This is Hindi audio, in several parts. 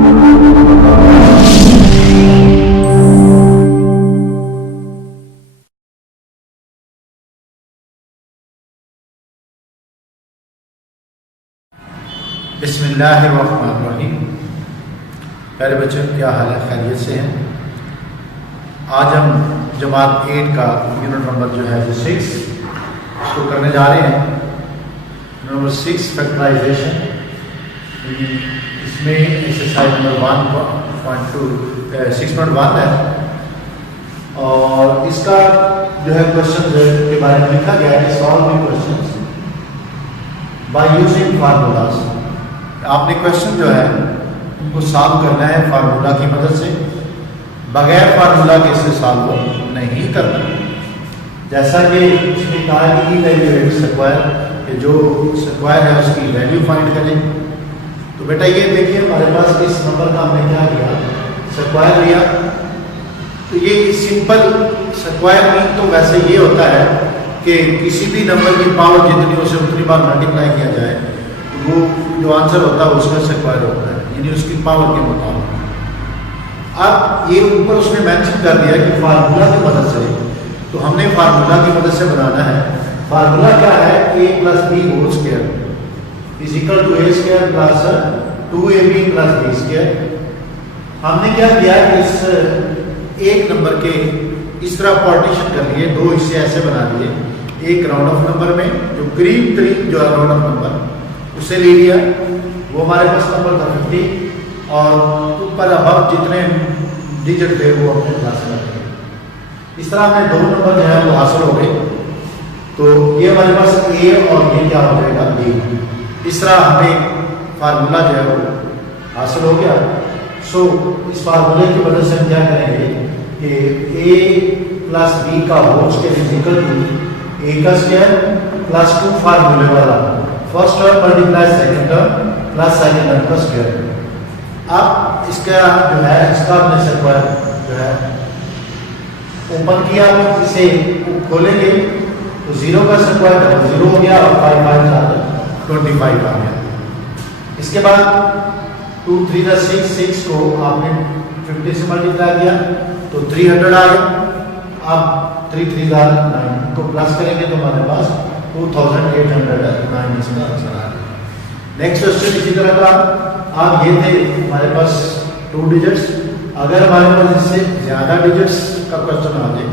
बिस्मिल्लाहिर्रहमानिर्रहीम। प्यारे बच्चों, क्या हाल है? खैरियत से हैं? आज हम जमात 8 का यूनिट नंबर जो है 6 उसको करने जा रहे हैं। Number 6 factorisation. इसमें एक्सरसाइज नंबर 1.2 6.1 है और इसका जो है क्वेश्चन के बारे में लिखा गया है solving questions by using formulas. आपने क्वेश्चन जो है उनको सॉल्व करना है फार्मूला की मदद से, बगैर फार्मूला के इसे सॉल्व नहीं करना। जैसा कि उसने कहा कि इवैल्यूएट स्क्वायर, कि जो स्क्वायर है उसकी वैल्यू फाइंड करें। तो बेटा ये देखिए हमारे पास इस नंबर का हमने क्या किया, स्क्वायर लिया। तो ये सिंपल स्क्वायर मीन तो वैसे ये होता है कि किसी भी नंबर की पावर जितनी हो उसे उतनी बार मल्टीप्लाई किया जाए, वो जो आंसर होता है उसका स्क्वायर होता है, यानी उसकी पावर के मुताबिक। अब ये ऊपर उसने मेंशन कर दिया कि फार्मूला की मदद से, तो हमने फार्मूला की मदद से बनाना है। फार्मूला क्या है? a + b whole square is equal to a square plus 2ab plus b square. हमने क्या किया कि इस एक नंबर के इस तरह पार्टीशन कर लिए, दो हिस्से ऐसे बना लिए। एक राउंड ऑफ नंबर में जो करीब जो है राउंड ऑफ नंबर उसे ले लिया, वो हमारे पास नंबर था 50 और ऊपर अब जितने डिजिट थे वो अपने क्लास में रखे। इस तरह हमें दो नंबर जो है वो हासिल हो गए। तो ये हमारे पास a और ये क्या हो जाएगा b। इस तरह हमें फार्मूला जो है वो हासिल हो गया। सो इस फार्मूले की मदद से हम क्या करेंगे कि a + b का whole square is equal to a का स्क्वायर प्लस 2 फार्मूले वाला first term multiply second term plus second term का स्क्वायर। अब इसका जो है इसका हमने स्क्वायर जो है ओपन किया, इसे खोलेंगे तो 0 का स्क्वायर 0 हो गया और 5 5 25 आ गया। इसके बाद 2 3 6 6 को आपने 50 से मल्टीप्लाई किया तो 300 आ गया। अब 3 3 9 को प्लस करेंगे तो हमारे पास 2809 इसका आंसर आ गया। नेक्स्ट क्वेश्चन इसी तरह का। अब ये थे हमारे पास 2 डिजिट्स। अगर हमारे पास इससे ज्यादा डिजिट्स का क्वेश्चन आ जाए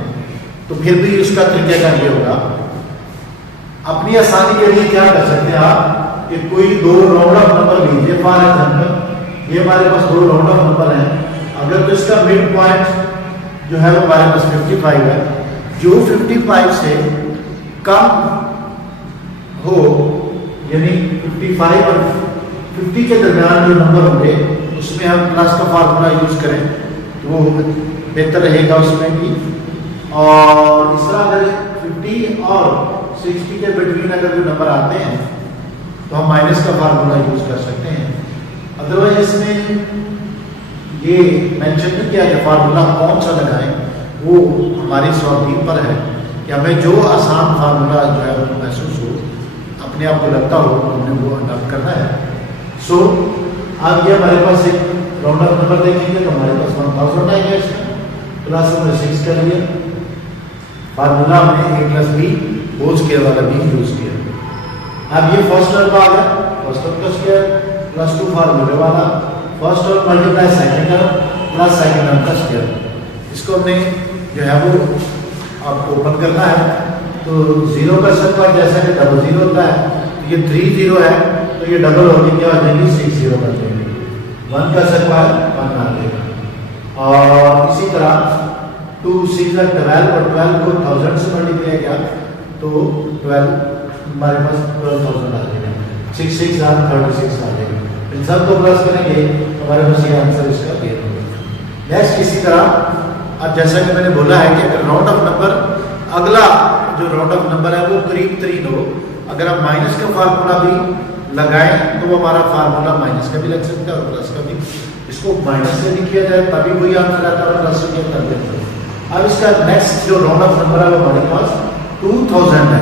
तो फिर भी उसका तरीका ये होगा, अपनी आसानी के लिए क्या कर सकते हैं आप कि कोई दो राउंड ऑफ नंबर लीजिए। फॉर एग्जाम्पल ये हमारे पास दो राउंड ऑफ नंबर हैं। अगर तो इसका मिड पॉइंट जो है वो हमारे पास 55 है, जो 55 से कम हो, यानी 55 और 50 के दरमियान जो नंबर होंगे उसमें हम प्लस का फार्मूला यूज करें तो वो बेहतर रहेगा उसमें भी। और इस तरह अगर 50 और 60 के बिटवीन अगर कोई नंबर आते हैं तो हम माइनस का फार्मूला यूज कर सकते हैं। अदरवाइज इसमें ये मेंशन नहीं किया कि फार्मूला कौन सा लगाएं, वो हमारी स्वाधीन पर है कि हमें जो आसान फार्मूला जो है वो महसूस हो, अपने आप को लगता हो, हमने वो अडॉप्ट करना है। सो अब ये हमारे पास एक राउंड ऑफ नंबर देखेंगे तो हमारे पास 1000 आएगा। इसका प्लस हमने 6 कर लिया, फार्मूला हमने a + b होल स्क्वायर वाला भी यूज किया। अब ये फर्स्ट टर्म आ गया, फर्स्ट टर्म का स्क्वायर प्लस 2 फार्मूले वाला first term multiply second term plus second term का स्क्वायर। इसको हमने जो है वो आपको ओपन करना है। तो 0 का स्क्वायर जैसा कि डबल 0 होता है, तो ये 3 0 है तो ये डबल होगी क्या हो जाएगी 6 0 कर देंगे। 1 का स्क्वायर 1 आ देगा। और इसी तरह 2 6 12 और 12 को 1000 से मल्टीप्लाई किया तो 12 हमारे पास 12000 आ जाएगा। 6 6 36 आ जाएगा। इन सब को प्लस करेंगे तो हमारे पास ये आंसर इसका गेन होगा। नेक्स्ट इसी तरह अब जैसा कि मैंने बोला है कि अगर राउंड ऑफ नंबर अगला जो राउंड ऑफ नंबर है वो करीब तरीन हो, अगर हम माइनस का फार्मूला भी लगाएं तो वो हमारा फार्मूला माइनस का भी लग सकता है और प्लस का भी। इसको माइनस से भी किया जाए तभी वही आंसर आता है, प्लस से किया कर देते हैं। अब इसका नेक्स्ट जो राउंड ऑफ नंबर है वो हमारे पास 2000 है।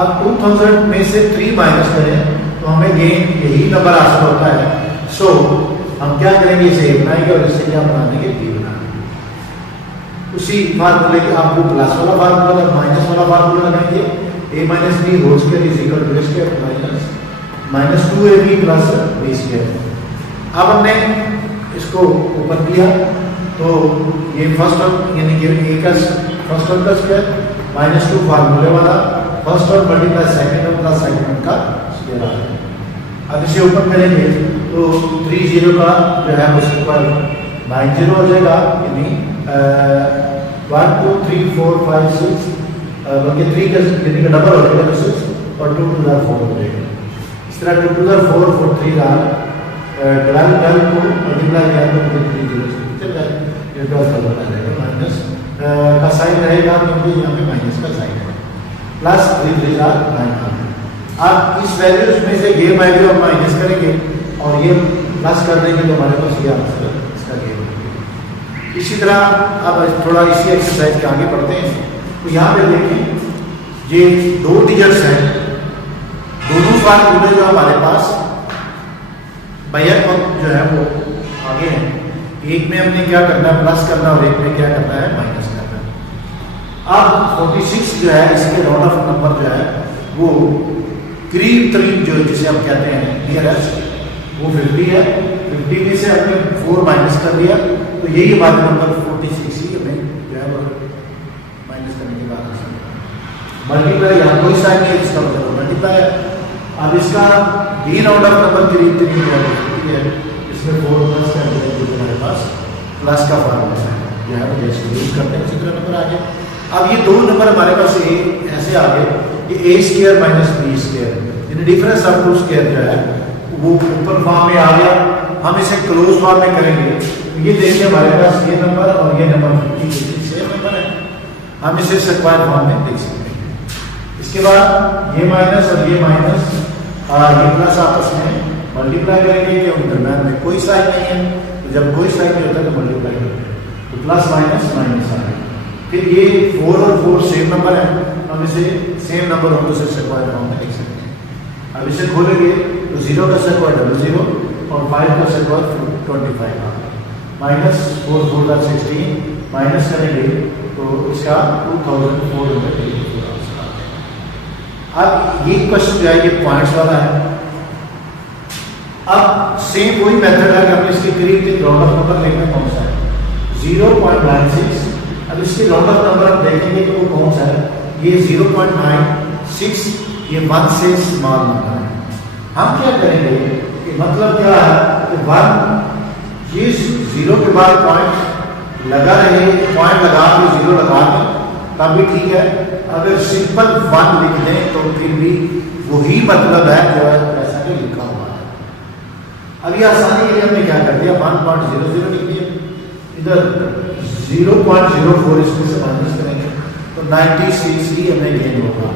अब 2000 में से 3 माइनस करें तो हमें गेन यही नंबर हासिल होता है। सो हम क्या करेंगे, इसे ए बनाएंगे और इससे क्या बना देंगे, बी बना देंगे। उसी फार्मूले के आपको प्लस वाला फार्मूला माइनस वाला फार्मूला लगाएंगे, A minus B whole square is equal to A square minus 2ab plus B square. अब हमने इसको ओपन किया तो ये फर्स्ट टर्म यानी कि ए का फर्स्ट टर्म का स्क्वायर माइनस 2 फार्मूले वाला first term multiply second term plus second term का स्क्वायर आ जाएगा। अब इसे ओपन करेंगे तो 3 0 का जो है उसके ऊपर 9 0 हो जाएगा, यानी 1 2 3 4 5 6 बल्कि 3 का यानी कि डबल हो जाएगा तो 6 और 2 2 4 हो जाएगा। इस तरह 2 2 4 4 3 12 को मल्टीप्लाई किया तो 3 0 चल जाएगा, ये 12 का बता देगा। माइनस का साइन रहेगा क्योंकि यहाँ पे माइनस का साइन है, प्लस 3 3 9। आप इस वैल्यूज में से ये वैल्यू आप माइनस करेंगे और ये प्लस कर देंगे तो हमारे पास ये आंसर इसका ये बनेगा। इसी तरह अब थोड़ा इसी एक्सरसाइज के आगे बढ़ते हैं। तो यहाँ पे देखिए ये 2 डिजिट्स हैं, दोनों फार्मूले जो हमारे पास भैया जो है वो आगे है। एक में हमने क्या करना है, प्लस करना, और एक में क्या करना है, माइनस करना। अब 46 जो है इसके राउंड ऑफ नंबर जो है वो करीब जो जिसे हम कहते हैं नियरेस्ट वो 50 है। 50 में से हमने 4 माइनस कर दिया तो यही बात नंबर 46 ही हमें जो है वो माइनस करने के बाद मल्टीप्लाई, यहाँ कोई साइन नहीं है इसका मतलब मल्टीप्लाई है। अब इसका बी राउंड ऑफ नंबर करीब है, इसमें 4 प्लस कर दिया जो हमारे पास प्लस का फॉर्मूला है जो है वो जैसे यूज करते हैं इसी तरह नंबर आ गए। अब ये 2 नंबर हमारे पास ऐसे आ गए कि ए स्क्वायर माइनस बी स्क्वायर यानी डिफरेंस ऑफ 2 स्क्वायर जो है वो ऊपर फॉर्म में आ गया। हम इसे क्लोज फॉर्म में करेंगे तो ये देखिए हमारे पास ये नंबर और ये नंबर 50 सेम नंबर है, हम इसे स्क्वायर फॉर्म में देख सकते हैं। इसके बाद ये माइनस और ये माइनस ये प्लस आपस में मल्टीप्लाई करेंगे कि उन दरम्यान में कोई साइन नहीं है, तो जब कोई साइन नहीं होता तो मल्टीप्लाई करते हैं तो प्लस माइनस माइनस आ गया। फिर ये 4 और 4 सेम नंबर है, हम इसे सेम नंबर हो तो इसे स्क्वायर फॉर्म में लिख सकते हैं। अब इसे खोलेंगे तो 0 का स्क्वायर 00 और 5 का स्क्वायर 25 आ माइनस 4 4 का 16 माइनस करेंगे तो इसका 2484। अब ये क्वेश्चन जो है ये पॉइंट्स वाला है। अब सेम वही मेथड है कि हमें इसके करीब राउंड ऑफ नंबर देखना कौन सा है 0.96। अब इसके राउंड ऑफ नंबर हम देखेंगे कि वो कौन सा है, ये 0.96 ये 1 से स्मॉल नंबर है। हम क्या करेंगे कि मतलब क्या है कि 1 ये 0 के बाद पॉइंट लगा रहे, पॉइंट लगा के 0 लगा दें तब भी ठीक है। अगर सिंपल 1 लिख दें तो फिर भी वही मतलब है जो ऐसा नहीं लिखा हुआ है। अब ये आसानी के लिए हमने क्या कर दिया 1.00 लिख दिया, इधर 0.04 इसमें से माइनस करेंगे तो 96 ही हमें गेन होगा।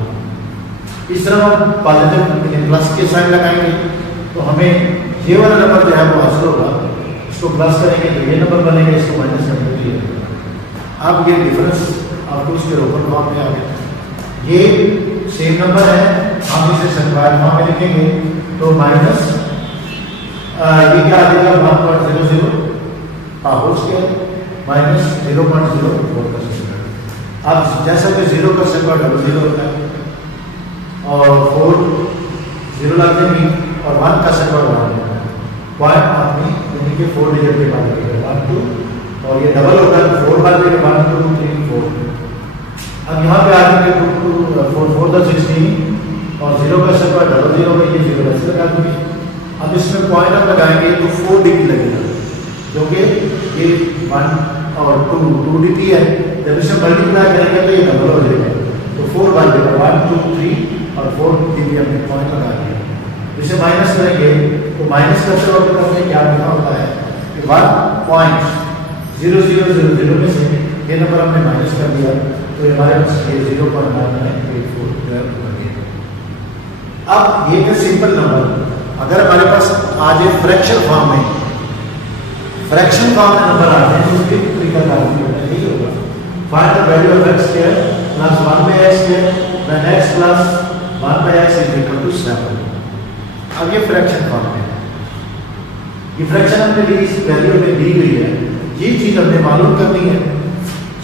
इस तरह हम पॉजिटिव प्लस के साइन लगाएंगे तो हमें ये वाला नंबर जो है वो हासिल होगा, इसको प्लस करेंगे तो ये नंबर बनेगा, इसको माइनस करेंगे तो ये नंबर। अब ये डिफरेंस आपको इसके ओपन फॉर्म में आ गया, ये सेम नंबर है, हम इसे स्क्वायर फॉर्म में लिखेंगे तो माइनस ये क्या आ जाएगा 1.00 होल स्क्वायर माइनस 0.04 का स्क्वायर। अब जैसा कि 0 का स्क्वायर 00 होता है और 4 0 लग देंगे और 1 का स्क्वायर 1 होता है, पॉइंट अपनी यानी कि 4 डिजिट के बाद लगेगा 1 2 और ये डबल होता है 4 बार लगेगा 1 2 3 4। अब यहाँ पे आ जाएंगे 2 4 4 का 16 और 0 का स्क्वायर 00 में ये 0 ऐसे लगा देंगे। अब इसमें पॉइंट हम लगाएंगे तो 4 डिग्री लगेगा क्योंकि ये 1 और 2 डिग्री है, जब इसे मल्टीप्लाई करेंगे तो ये डबल हो जाएगा तो 4 बन जाएगा 1 2 3 और 4 डिग्री हमने पॉइंट लगा दिया। इसे माइनस करेंगे तो माइनस करते वक्त हमने क्या लिखा होता है कि 1.0000 में से ये नंबर हमने माइनस कर दिया तो हमारे पास ये 0.9984 जो है बन गया। अब ये है सिंपल नंबर। अगर हमारे पास आ जाए फ्रैक्शन फॉर्म में, फ्रैक्शन फॉर्म में नंबर आ जाए तो उसके तरीका नहीं होगा। Find the value of x square plus 1 by x square when x plus 1 by x is equal to 7। अब ये फ्रैक्शन फॉर्म में ये फ्रैक्शन हमने ली, इस वैल्यू में दी गई है, ये चीज हमने मालूम करनी है।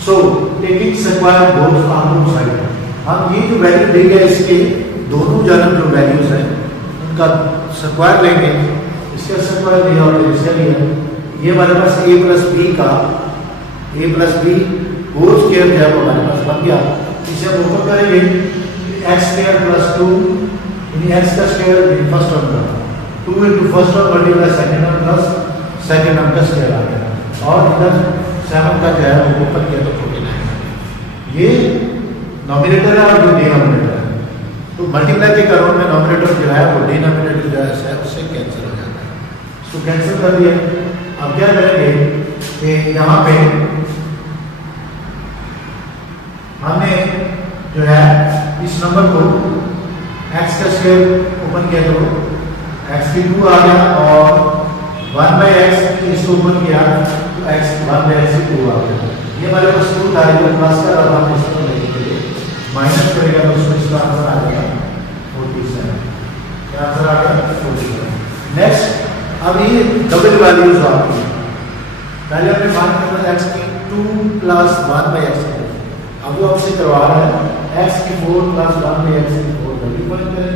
So taking square both on both side, हम ये जो वैल्यू दी है इसके दोनों जानब जो वैल्यूज हैं उनका स्क्वायर लेंगे। इसका स्क्वायर दिया और इसका लिया, ये हमारे पास a प्लस बी का a plus b whole square जो है वो हमारे पास बन गया। इसे हम ऊपर करेंगे एक्स स्क्वायर प्लस 2 यानी एक्स का स्क्वायर फर्स्ट टर्म का 2 into first term multiply second term plus second term का स्क्वायर आ गया, और इधर 7 का जो है वो ऊपर किया तो 49। ये नॉमिनेटर है और जो डिनोमिनेटर है, तो मल्टीप्लाई के करो में नॉमिनेटर जो है वो डिनोमिनेटर जो है उससे कैंसिल हो जाता है। तो कैंसिल कर दिया। अब क्या करेंगे कि यहाँ पे हमने जो है इस नंबर को x का स्क्वायर ओपन किया तो x की 2 आ गया, और 1/x इसको ओपन किया तो x 1/x की 2 आ गया। ये हमारे पास 2 था, जो प्लस का अब हम इसको लेने के लिए माइनस करेगा तो उसमें इसका आंसर आ जाएगा 47। क्या आंसर आ गया 47। नेक्स्ट, अब ये डबल वैल्यूज आपकी पहले हमने मान करना x की 2 प्लस 1/x, अब वो आपसे करवा रहा है x की 4 प्लस 1/x की 4 वैल्यू फाइंड करें,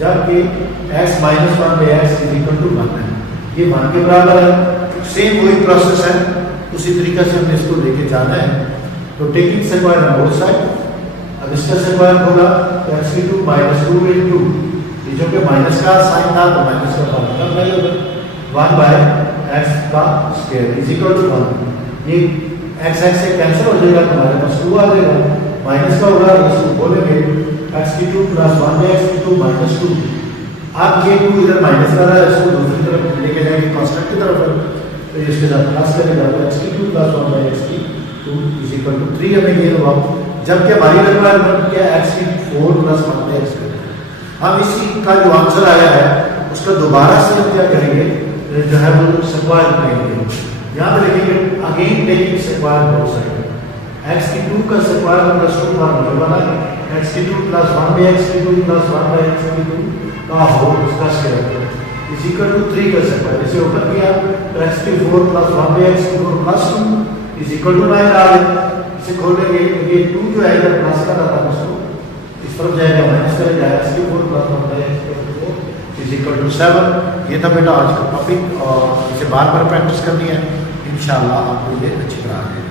जबकि x minus 1/x is equal to 1 है, ये 1 के बराबर है। सेम वही प्रोसेस है, उसी तरीके से हमने इसको लेके जाना है। तो taking square on both side, अब इसका स्क्वायर होगा तो x की 2 माइनस 2 इंटू ये जो कि माइनस का साइन था तो माइनस का फॉर्मूला अप्लाई होगा 1/x का स्क्वायर इज इक्वल टू 1। ये x से कैंसिल हो जाएगा तो हमारे पास 2 आ जाएगा, माइनस का होगा इसको बोलेंगे x की 2 प्लस 1/x की 2 माइनस 2। अब ये 2 इधर माइनस कर रहा है, इसको दूसरी तरफ लेके जाएंगे कांस्टेंट की तरफ, तो इसके साथ प्लस करेगा तो x की 2 प्लस 1/x की 2 इज इक्वल टू 3 हमें ये होगा, जबकि हमारी रिक्वायरमेंट क्या x की 4 प्लस 1/x। हम इसी का जो आंसर आया है उसका दोबारा से हम क्या करेंगे जो है वो स्क्वायर करेंगे। यहाँ पे लिखेंगे again taking square both side, x की 2 का स्क्वायर प्लस 2 फॉर्मूला बना x की 2 प्लस 1/x की 2 प्लस 1/x की 2 का होल उसका स्क्वायर इज इक्वल टू 3 का स्क्वायर। इसे ओपन किया तो x की 4 प्लस 1/x की 4 प्लस 2 इज इक्वल टू 9 आ गया। इसे खोलेंगे तो ये 2 जो है इधर प्लस का था उसको इस तरफ जाएगा माइनस करेगा, x की 4 प्लस 1/x की 4 इज इक्वल टू 7। ये था बेटा आज का टॉपिक, और इसे बार बार प्रैक्टिस करनी है, इंशाल्लाह आपको ये अच्छी तरह आ जाएगी।